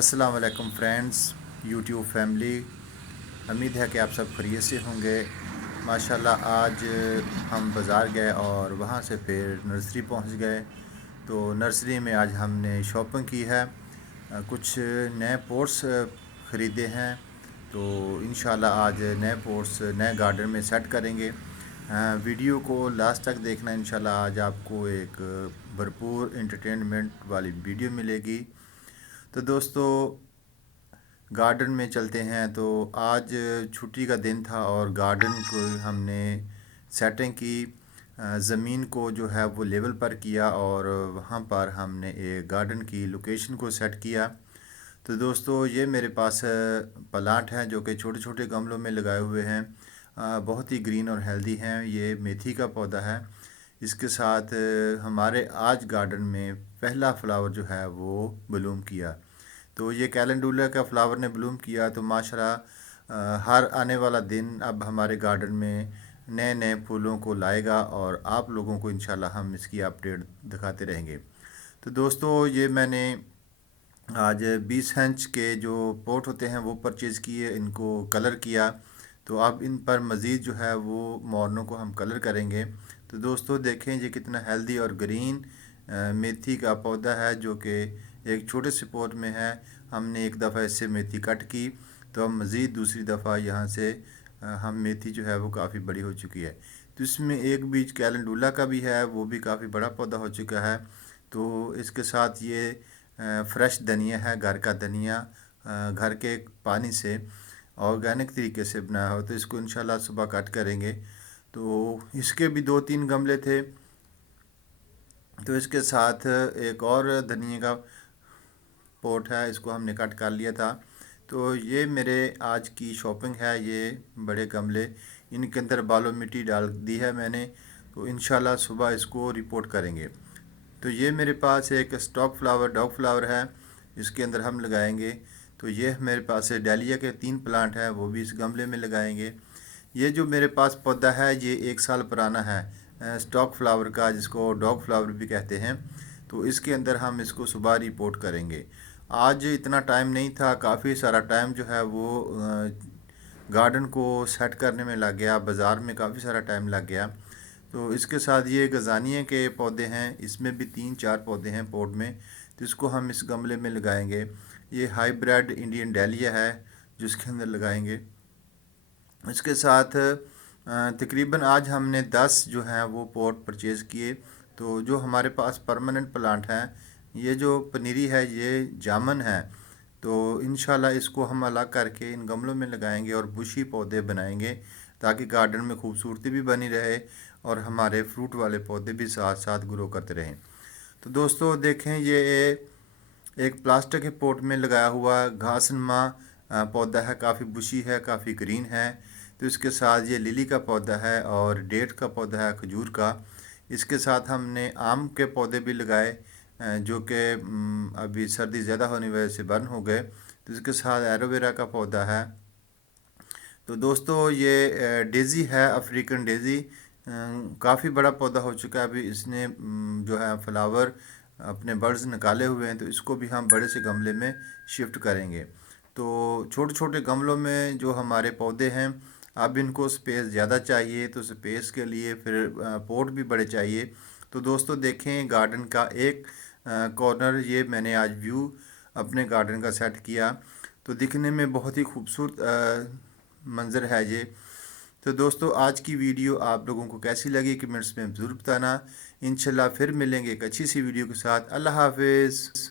अस्सलाम वालेकुम friends, YouTube family. उम्मीद है कि आप सब खैरियत से होंगे। माशाल्लाह आज हम बाज़ार गए और वहाँ से फिर नर्सरी पहुँच गए। तो नर्सरी में आज हमने शॉपिंग की है। कुछ नए पोट्स ख़रीदे हैं। तो इंशाल्लाह आज नए पोट्स नए गार्डन में सेट करेंगे। वीडियो को लास्ट तक देखना। इंशाल्लाह आज आपको एक भरपूर एंटरटेनमेंट वाली वीडियो मिलेगी। तो दोस्तों गार्डन में चलते हैं। तो आज छुट्टी का दिन था और गार्डन को हमने सेटिंग की। ज़मीन को जो है वो लेवल पर किया और वहाँ पर हमने एक गार्डन की लोकेशन को सेट किया। तो दोस्तों ये मेरे पास प्लांट हैं जो कि छोटे छोटे गमलों में लगाए हुए हैं। बहुत ही ग्रीन और हेल्दी हैं। ये मेथी का पौधा है। इसके साथ हमारे आज गार्डन में पहला फ्लावर जो है वो ब्लूम किया। तो ये कैलेंडुला का फ्लावर ने ब्लूम किया। तो माशाल्लाह हर आने वाला दिन अब हमारे गार्डन में नए नए फूलों को लाएगा और आप लोगों को इंशाल्लाह हम इसकी अपडेट दिखाते रहेंगे। तो दोस्तों ये मैंने आज 20 इंच के जो पोट होते हैं वो परचेज़ किए, इनको कलर किया। तो अब इन पर मज़ीद जो है वो मोरनों को हम कलर करेंगे। तो दोस्तों देखें ये कितना हेल्दी और ग्रीन मेथी का पौधा है जो कि एक छोटे से पॉट में है। हमने एक दफ़ा इससे मेथी कट की तो अब मज़ीद दूसरी दफ़ा यहाँ से हम मेथी जो है वो काफ़ी बड़ी हो चुकी है। तो इसमें एक बीज कैलेंडुला का भी है, वो भी काफ़ी बड़ा पौधा हो चुका है। तो इसके साथ ये फ्रेश धनिया है, घर का धनिया, घर के पानी से ऑर्गेनिक तरीके से बनाया हो। तो इसको इंशाल्लाह सुबह कट करेंगे। तो इसके भी 2-3 गमले थे। तो इसके साथ एक और धनिया का पोट है, इसको हमने कट कर लिया था। तो ये मेरे आज की शॉपिंग है। ये बड़े गमले, इनके अंदर बालू मिट्टी डाल दी है मैंने। तो इंशाल्लाह सुबह इसको रिपोर्ट करेंगे। तो ये मेरे पास एक स्टॉक फ्लावर डॉग फ्लावर है, इसके अंदर हम लगाएंगे। तो ये मेरे पास डालिया के 3 प्लांट हैं, वो भी इस गमले में लगाएंगे। ये जो मेरे पास पौधा है ये 1 साल पुराना है, स्टॉक फ्लावर का, जिसको डॉग फ्लावर भी कहते हैं। तो इसके अंदर हम इसको सुबह रिपोर्ट करेंगे। आज इतना टाइम नहीं था, काफ़ी सारा टाइम जो है वो गार्डन को सेट करने में लग गया, बाज़ार में काफ़ी सारा टाइम लग गया। तो इसके साथ ये गज़ानिया के पौधे हैं, इसमें भी 3-4 पौधे हैं पॉट में। तो इसको हम इस गमले में लगाएंगे। ये हाइब्रिड इंडियन डैलिया है जिसके अंदर लगाएंगे। इसके साथ तकरीबन आज हमने 10 जो हैं वो पॉट परचेज़ किए। तो जो हमारे पास परमानेंट प्लांट हैं, ये जो पनीरी है ये जामन है। तो इंशाल्लाह इसको हम अलग करके इन गमलों में लगाएंगे और बुशी पौधे बनाएंगे ताकि गार्डन में खूबसूरती भी बनी रहे और हमारे फ्रूट वाले पौधे भी साथ साथ ग्रो करते रहें। तो दोस्तों देखें ये एक प्लास्टिक के पॉट में लगाया हुआ घासनुमा पौधा है, काफ़ी बुशी है, काफ़ी ग्रीन है। तो इसके साथ ये लिली का पौधा है और डेट का पौधा है, खजूर का। इसके साथ हमने आम के पौधे भी लगाए जो कि अभी सर्दी ज़्यादा होने की वजह से बर्न हो गए। तो इसके साथ एलोवेरा का पौधा है। तो दोस्तों ये डेज़ी है, अफ्रीकन डेज़ी, काफ़ी बड़ा पौधा हो चुका है। अभी इसने जो है फ्लावर अपने बर्ड्स निकाले हुए हैं। तो इसको भी हम बड़े से गमले में शिफ्ट करेंगे। तो छोटे छोटे गमलों में जो हमारे पौधे हैं, अब इनको स्पेस ज़्यादा चाहिए। तो स्पेस के लिए फिर पॉट भी बड़े चाहिए। तो दोस्तों देखें गार्डन का एक कॉर्नर ये मैंने आज व्यू अपने गार्डन का सेट किया। तो दिखने में बहुत ही खूबसूरत मंज़र है ये। तो दोस्तों आज की वीडियो आप लोगों को कैसी लगी कमेंट्स में ज़रूर बताना। इंशाल्लाह फिर मिलेंगे एक अच्छी सी वीडियो के साथ। अल्लाह हाफिज़।